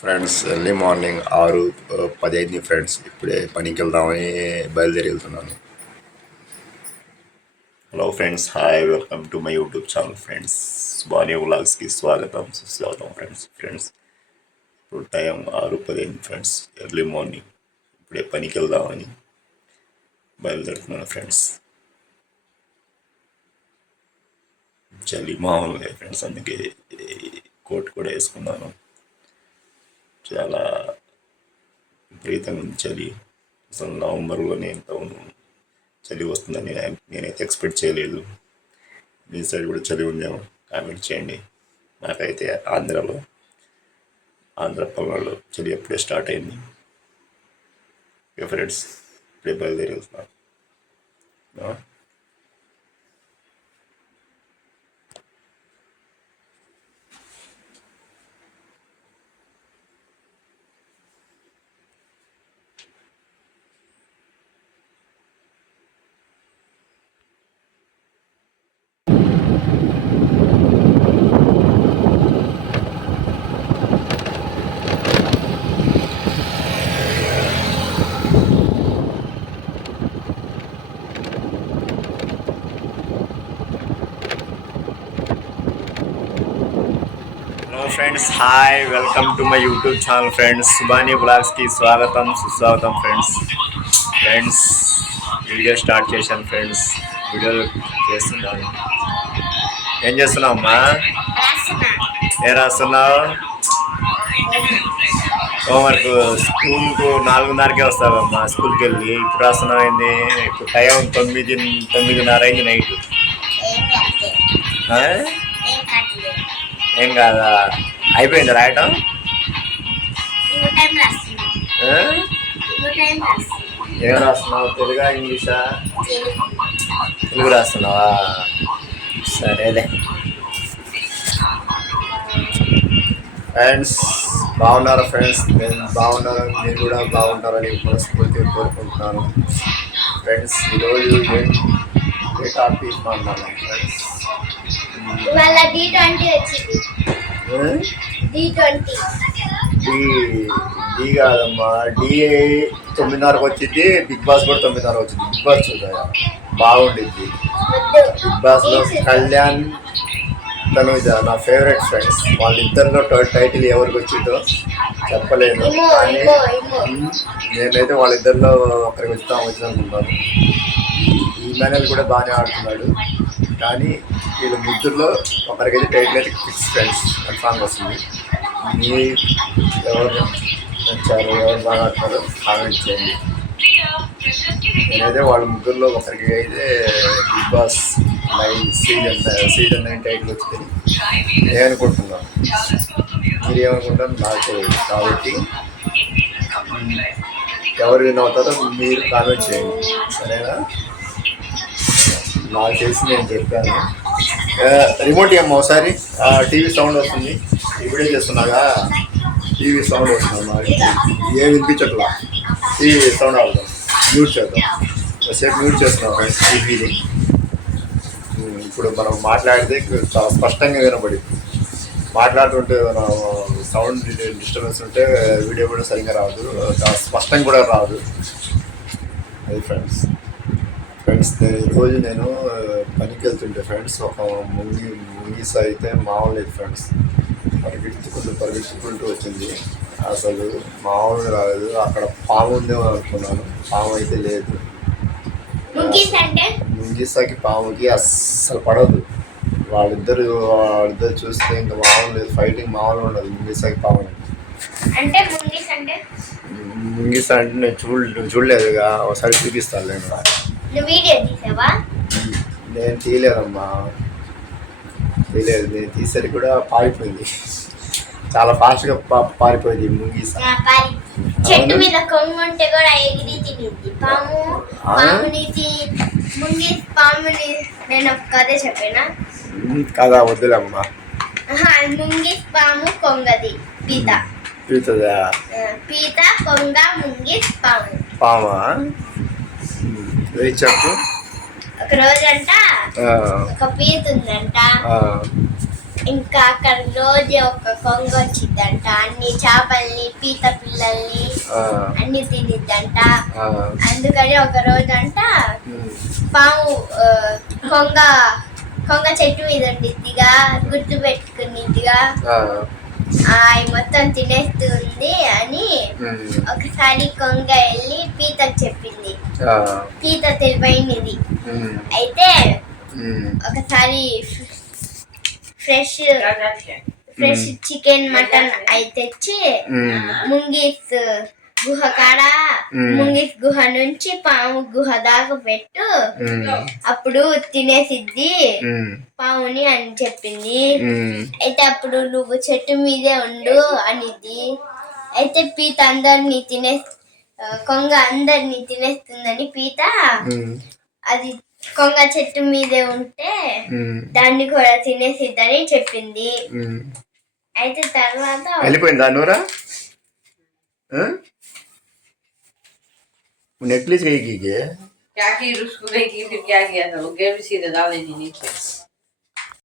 Friends early morning ఆరు ఆ, పది అయింది ఫ్రెండ్స్ ఇప్పుడే పనికి వెళ్దామని బయలుదేరి వెళ్తున్నాను. Hello friends hi welcome to my YouTube channel friends Bani వ్లాగ్స్కి స్వాగతం సుస్వాగతం ఫ్రెండ్స్ ఫ్రెండ్స్ ఇప్పుడు టైం ఆరు పది అయింది ఫ్రెండ్స్ ఎర్లీ మార్నింగ్ ఇప్పుడే పనికి వెళ్దామని బయలుదేరుతున్నాను ఫ్రెండ్స్ చలి మామూలుగా ఫ్రెండ్స్ అందుకే కోట్ కూడా వేసుకున్నాను. చాలా విపరీతంగా ఉంది చలి. అసలు నవంబర్లోనే ఎంత చలి వస్తుందని నేను- నేనైతే ఎక్స్పెక్ట్ చేయలేదు. మీ సైడ్ కూడా చలి ఉందేమో కామెంట్ చేయండి. నాకైతే ఆంధ్రాలో ఆంధ్ర పొలంలో చలి ఎప్పుడే స్టార్ట్ అయింది? ఫ్రెండ్స్ ఇప్పుడే బయలుదేరి వెళ్తున్నాను friends hi welcome to my YouTube channel friends Subani బ్లాగ్స్కి స్వాగతం సుస్వాగతం ఫ్రెండ్స్ ఫ్రెండ్స్ వీడియో స్టార్ట్ చేశాను ఫ్రెండ్స్ వీడియో చేస్తున్నాను ఏం చేస్తున్నావు అమ్మా ఏం రాస్తున్నావు హోంవర్క్ స్కూల్కు నాలుగున్నరకే వస్తావమ్మా స్కూల్కి వెళ్ళి ఇప్పుడు రాస్తున్నావు ఏంది ఇప్పుడు టైం తొమ్మిది తొమ్మిదిన్నర అయింది నైట్. ఏం కాదా అయిపోయింది రాయటం? ఏం రాస్తున్నావు? తెలుగా ఇంగ్లీషా? తెలుగు రాస్తున్నావా? సరేలే. ఫ్రెండ్స్ బాగున్నారా ఫ్రెండ్స్? నేను బాగున్నాను మీరు కూడా బాగుంటారని మనస్ఫూర్తిగా కోరుకుంటున్నాను. ఫ్రెండ్స్ ఈరోజు ఏ టాపిక్ మాట్లాడాలి ఫ్రెండ్స్? ఇవాళ డి ట్వంటీ వచ్చింది. డి ట్వంటీ డి డి కాదమ్మా. డి తొమ్మిదిన్నరకు వచ్చింది. బిగ్ బాస్ కూడా తొమ్మిదిన్నర వచ్చింది. బిగ్ బాస్ చూద్దా బాగుండిద్ది. బిగ్ బాస్లో కళ్యాణ్ తనుజ నా ఫేవరెట్ ఫ్రెండ్స్ వాళ్ళిద్దరిలో టైటిల్ ఎవరికి వచ్చిందో చెప్పలేను ఇమో కానీ నేనైతే వాళ్ళిద్దరిలో ఒకరికి వచ్చాం వచ్చింది అనుకుంటాను ఈ మేనల్ కూడా బాగానే ఆడుతున్నాడు. కానీ వీళ్ళ ముగ్గురులో ఒకరికైతే టైటిల్ అయితే ఫిక్స్ ఫ్రెండ్స్ కన్ఫామ్గా వస్తుంది. మీ ఎవరు నచ్చారు ఎవరు బాగా ఆడుతారో కామెంట్ చేయండి. నేనైతే వాళ్ళ ముగ్గురులో ఒకరికి అయితే Bigg Boss nine season season nine title వచ్చిందని నేను అనుకుంటున్నాను మీరు ఏమనుకుంటారు నాకు తెలియదు. కాబట్టి మ్, ఎవరు విన్ అవుతారో మీరు కామెంట్ చేయండి. సరేనా? నాకు తెలిసి నేను చెప్పాను. రిమోట్ ఏమో ఒకసారి? టీవీ సౌండ్ వస్తుంది. ఇప్పుడే చేస్తున్నాగా టీవీ సౌండ్ వస్తుంది మాకు ఏం వినిపించట్లా? టీవీ సౌండ్ అవుతాం మ్యూట్ చేద్దాం. సేపు మ్యూట్ చేస్తున్నాం ఫ్రెండ్స్ టీవీని ఇప్పుడు మనం మాట్లాడితే చాలా స్పష్టంగా వినబడింది. మాట్లాడుతుంటే మనం సౌండ్ డిస్టర్బెన్స్ ఉంటే వీడియో కూడా సరిగ్గా రాదు. స్పష్టంగా కూడా రాదు. అది ఫ్రెండ్స్ ఫ్రెండ్స్ నేను ఈరోజు నేను పనికి వెళ్తుంటే ఫ్రెండ్స్ ఒక ముంగి ముంగిస అయితే మామూలు లేదు ఫ్రెండ్స్ పరిగెత్తుకుంటూ పరిగెత్తుకుంటూ వచ్చింది. అసలు మామూలు రాలేదు అక్కడ పాము ఉందేమో అనుకున్నాను. పాము అయితే లేదు. ముంగిసకి పాముకి అస్సలు పడదు. వాళ్ళిద్దరు వాళ్ళిద్దరు చూస్తే ఇంకా మామూలు లేదు ఫైటింగ్ మామూలు ఉండదు ముంగిసకి పాము అంటే ముగ్గీస్ అంటే? ముంగిస అంటే నేను చూడ చూడలేదుగా ఒకసారి చూపిస్తాను నేను. నువ్వు వీడియో తీసావా? నేను తీయలేదమ్మా. తీయలేదు. నేను తీసేది కూడా పారిపోయింది. చాలా ఫాస్ట్గా పారిపోయింది పారి చెట్టు. మీద కొంగు ఉంటే కూడా ఎగిరి తినింది. పాము? పాముని ముగ్గీస్ పాముని నేను ఒక కథ చెప్పానా? కదా వద్దులేమ్మా. ముంగిస్ పాము కొంగది. పీత. పీతదా? పీత కొంగ ముంగిస్ పాము. పామా? చెప్పు. ఒక రోజంట ఒక పీత ఉందంట. ఇంకా అక్కడ రోజు ఒక కొంగ వచ్చిందంట. అన్ని చేపల్ని పీత పిల్లల్ని అన్ని తినిద్దంట. అందుకని ఒక రోజు అంట ఉమ్, పాము కొంగ కొంగ చెట్టు మీద ఉండిద్దిగా గుర్తు పెట్టుకునిద్దిగా అవి మొత్తం తినేస్తుంది అని ఒకసారి కొంగ వెళ్ళి పీతకు చెప్పింది. ఆ, పీత తెలివైనది. అయితే ఒకసారి ఫ్రెష్ ఫ్రెష్ చికెన్ మటన్ అయి తెచ్చి ముంగీస్ గుహ కాడ. ముంగీస్ గుహ నుంచి పాము గుహ దాకా పెట్టు. అప్పుడు తినేసిద్ది పాముని అని చెప్పింది. అయితే అప్పుడు నువ్వు చెట్టు మీదే ఉండు అనిద్ది. అయితే పీత అందరినీ తినే కొంగ అందరినీ తినేస్తుందని పీత అది కొంగ చెట్టు మీదే ఉంటే దాన్ని కూడా తినేసిద్దని చెప్పింది. అయితే తర్వాత వెళ్ళిపోయిందా నూరా? હું એટલી જ કહી ગઈ કે? ક્યાં ગઈ રૂસ ગઈ ગઈ ક્યાં ગયા હતા? ગેરસી દાદા ની નીચે.